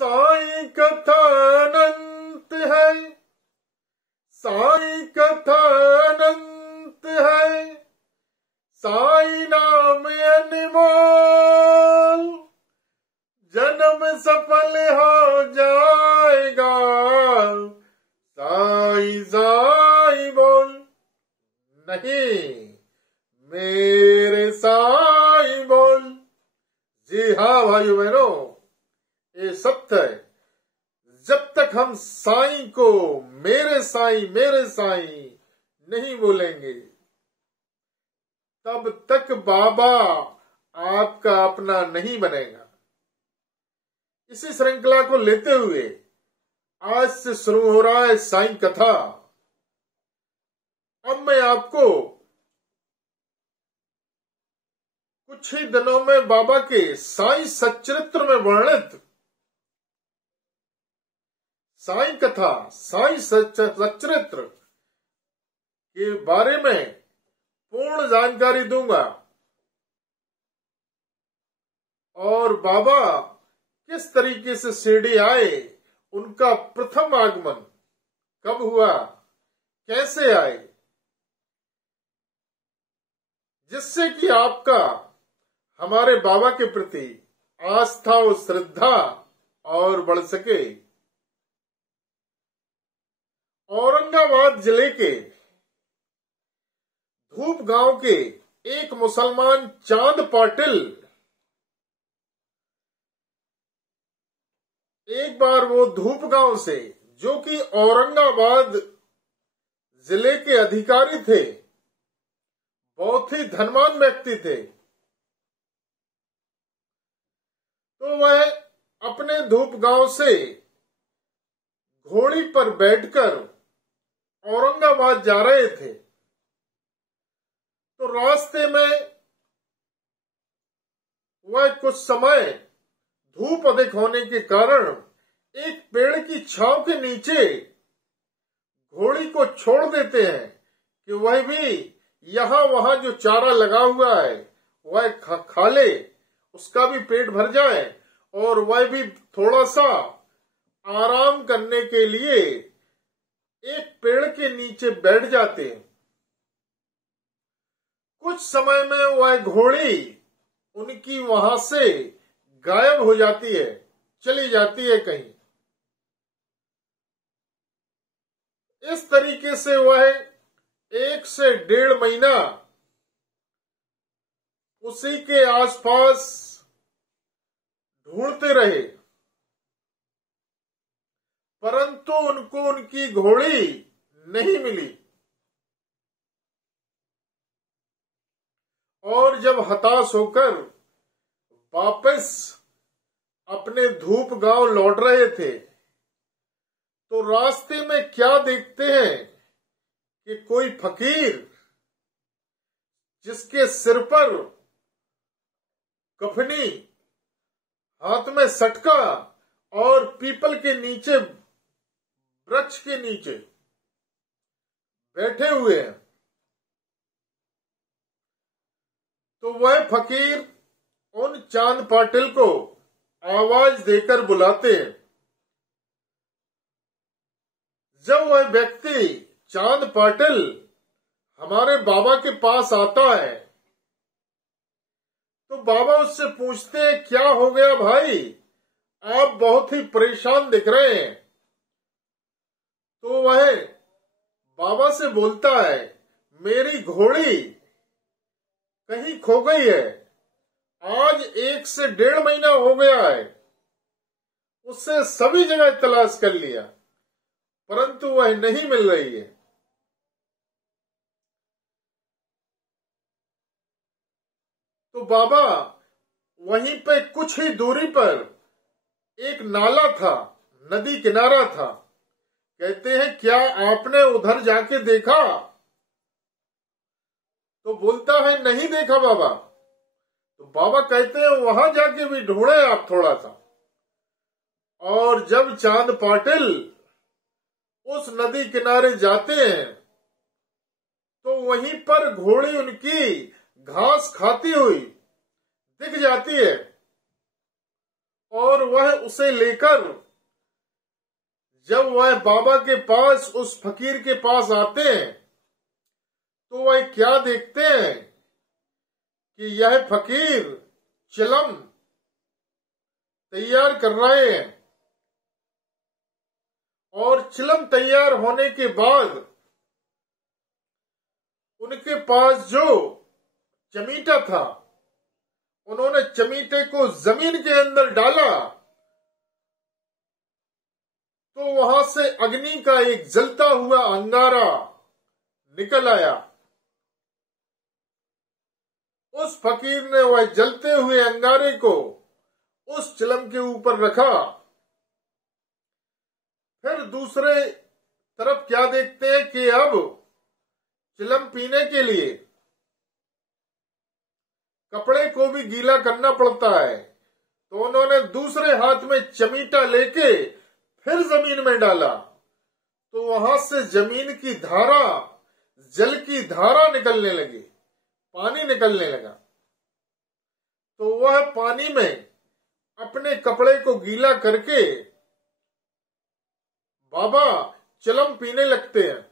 साईं कथा अनंत है, साईं कथा अनंत है, साईं नाम अनमोल, जन्म सफल हो जाएगा, साईं साईं बोल। नहीं, मेरे साईं बोल। जी हाँ भाइयों बहनों, ये सत्य है। जब तक हम साईं को मेरे साईं नहीं बोलेंगे, तब तक बाबा आपका अपना नहीं बनेगा। इसी श्रृंखला को लेते हुए आज से शुरू हो रहा है साईं कथा। अब मैं आपको कुछ ही दिनों में बाबा के साईं सच्चरित्र में वर्णित साईं कथा, साईं सच्चरित्र के बारे में पूर्ण जानकारी दूंगा और बाबा किस तरीके से शिरडी आए, उनका प्रथम आगमन कब हुआ, कैसे आए, जिससे कि आपका हमारे बाबा के प्रति आस्था और श्रद्धा और बढ़ सके। औरंगाबाद जिले के धूप गांव के एक मुसलमान चांद पाटिल एक बार वो धूप गांव से, जो कि औरंगाबाद जिले के अधिकारी थे, बहुत ही धनवान व्यक्ति थे, तो वह अपने धूप गांव से घोड़ी पर बैठकर औरंगाबाद जा रहे थे। तो रास्ते में वह कुछ समय धूप अधिक होने के कारण एक पेड़ की छांव के नीचे घोड़ी को छोड़ देते हैं कि वह भी यहां वहां जो चारा लगा हुआ है वह खा ले, उसका भी पेट भर जाए और वह भी थोड़ा सा आराम करने के लिए एक पेड़ के नीचे बैठ जाते हैं। कुछ समय में वह घोड़ी उनकी वहां से गायब हो जाती है, चली जाती है कहीं। इस तरीके से वह 1 से 1.5 महीना उसी के आसपास ढूंढते रहे, परंतु उनको उनकी घोड़ी नहीं मिली। और जब हताश होकर वापस अपने धूप गांव लौट रहे थे, तो रास्ते में क्या देखते हैं कि कोई फकीर जिसके सिर पर कफनी, हाथ में सटका और पीपल के नीचे, वृक्ष के नीचे बैठे हुए हैं। तो वह फकीर उन चांद पाटिल को आवाज देकर बुलाते हैं। जब वह व्यक्ति चांद पाटिल हमारे बाबा के पास आता है, तो बाबा उससे पूछते हैं, क्या हो गया भाई, आप बहुत ही परेशान दिख रहे हैं। तो वह बाबा से बोलता है, मेरी घोड़ी कहीं खो गई है, आज 1 से 1.5 महीना हो गया है, उससे सभी जगह तलाश कर लिया, परंतु वह नहीं मिल रही है। तो बाबा वहीं पे कुछ ही दूरी पर एक नाला था, नदी किनारा था। कहते हैं, क्या आपने उधर जाके देखा? तो बोलता है, नहीं देखा बाबा। तो बाबा कहते हैं, वहां जाके भी ढूंढे आप थोड़ा सा। और जब चांद पाटिल उस नदी किनारे जाते हैं, तो वहीं पर घोड़ी उनकी घास खाती हुई दिख जाती है। और वह उसे लेकर जब वह बाबा के पास, उस फकीर के पास आते हैं, तो वह क्या देखते हैं कि यह फकीर चिलम तैयार कर रहे हैं। और चिलम तैयार होने के बाद उनके पास जो चमीटा था, उन्होंने चमीटे को जमीन के अंदर डाला, तो वहां से अग्नि का एक जलता हुआ अंगारा निकल आया। उस फकीर ने वह जलते हुए अंगारे को उस चिलम के ऊपर रखा। फिर दूसरे तरफ क्या देखते हैं कि अब चिलम पीने के लिए कपड़े को भी गीला करना पड़ता है, तो उन्होंने दूसरे हाथ में चमीटा लेके फिर जमीन में डाला, तो वहां से जमीन की धारा, जल की धारा निकलने लगी, पानी निकलने लगा। तो वह पानी में अपने कपड़े को गीला करके बाबा चिलम पीने लगते हैं।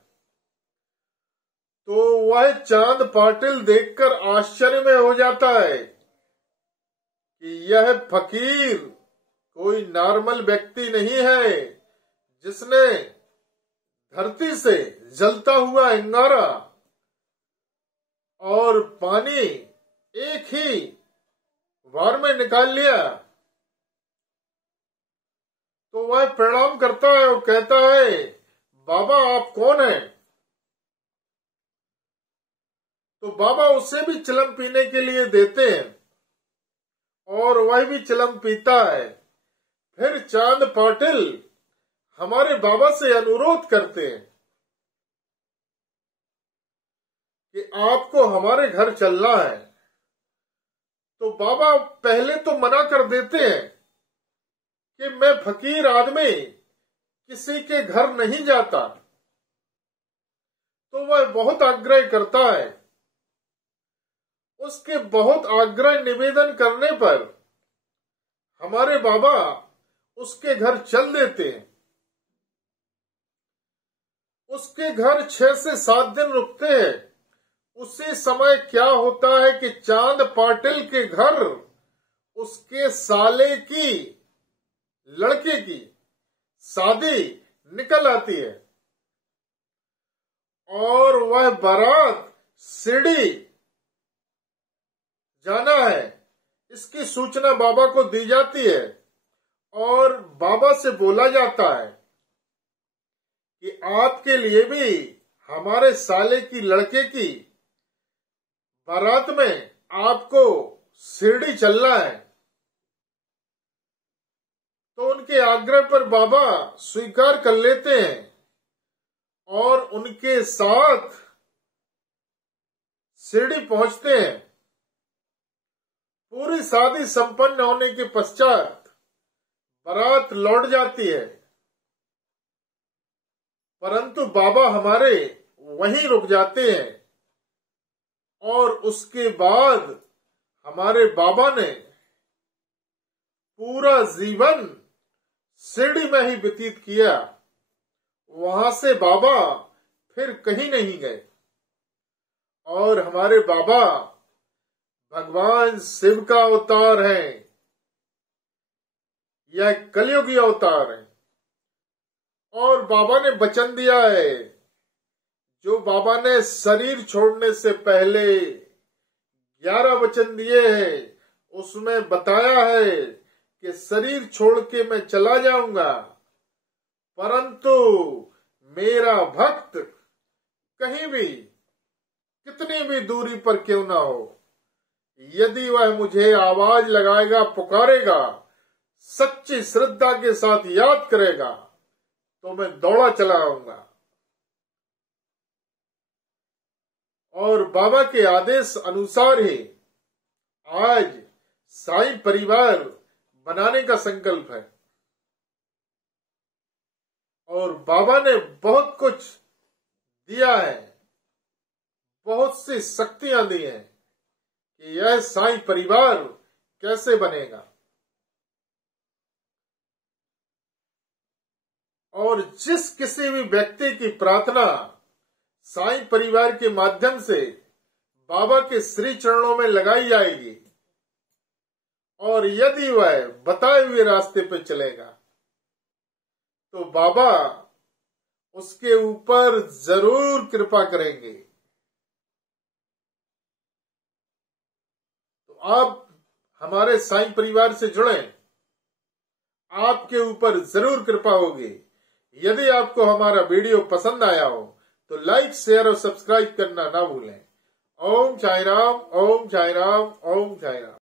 तो वह चांद पाटिल देखकर आश्चर्य में हो जाता है कि यह फकीर कोई नॉर्मल व्यक्ति नहीं है, जिसने धरती से जलता हुआ अंगारा और पानी एक ही वार में निकाल लिया। तो वह प्रणाम करता है और कहता है, बाबा आप कौन हैं? तो बाबा उसे भी चिलम पीने के लिए देते हैं और वह भी चिलम पीता है। फिर चांद पाटिल हमारे बाबा से अनुरोध करते हैं कि आपको हमारे घर चलना है। तो बाबा पहले तो मना कर देते हैं कि मैं फकीर आदमी किसी के घर नहीं जाता। तो वह बहुत आग्रह करता है। उसके बहुत आग्रह निवेदन करने पर हमारे बाबा उसके घर चल देते हैं। उसके घर 6 से 7 दिन रुकते हैं। उसी समय क्या होता है कि चांद पाटिल के घर उसके साले की लड़के की शादी निकल आती है और वह बारात शिरडी जाना है, इसकी सूचना बाबा को दी जाती है। और बाबा से बोला जाता है कि आपके लिए भी हमारे साले की लड़के की बारात में आपको शिरडी चलना है। तो उनके आग्रह पर बाबा स्वीकार कर लेते हैं और उनके साथ शिरडी पहुंचते हैं। पूरी शादी संपन्न होने के पश्चात बारात लौट जाती है, परंतु बाबा हमारे वहीं रुक जाते हैं। और उसके बाद हमारे बाबा ने पूरा जीवन शिरडी में ही व्यतीत किया। वहां से बाबा फिर कहीं नहीं गए। और हमारे बाबा भगवान शिव का अवतार है, यह कलयुगी अवतार है। और बाबा ने वचन दिया है, जो बाबा ने शरीर छोड़ने से पहले 11 वचन दिए हैं, उसमें बताया है कि शरीर छोड़ के मैं चला जाऊंगा, परंतु मेरा भक्त कहीं भी, कितनी भी दूरी पर क्यों ना हो, यदि वह मुझे आवाज लगाएगा, पुकारेगा, सच्ची श्रद्धा के साथ याद करेगा, तो मैं दौड़ा चला आऊंगा। और बाबा के आदेश अनुसार ही आज साईं परिवार बनाने का संकल्प है। और बाबा ने बहुत कुछ दिया है, बहुत सी शक्तियां दी हैं कि यह साईं परिवार कैसे बनेगा। और जिस किसी भी व्यक्ति की प्रार्थना साईं परिवार के माध्यम से बाबा के श्री चरणों में लगाई जाएगी और यदि वह बताए हुए रास्ते पर चलेगा तो बाबा उसके ऊपर जरूर कृपा करेंगे। तो आप हमारे साईं परिवार से जुड़ें, आपके ऊपर जरूर कृपा होगी। यदि आपको हमारा वीडियो पसंद आया हो तो लाइक, शेयर और सब्सक्राइब करना ना भूलें। ओम साईं राम, ओम साईं राम, ओम साईं राम।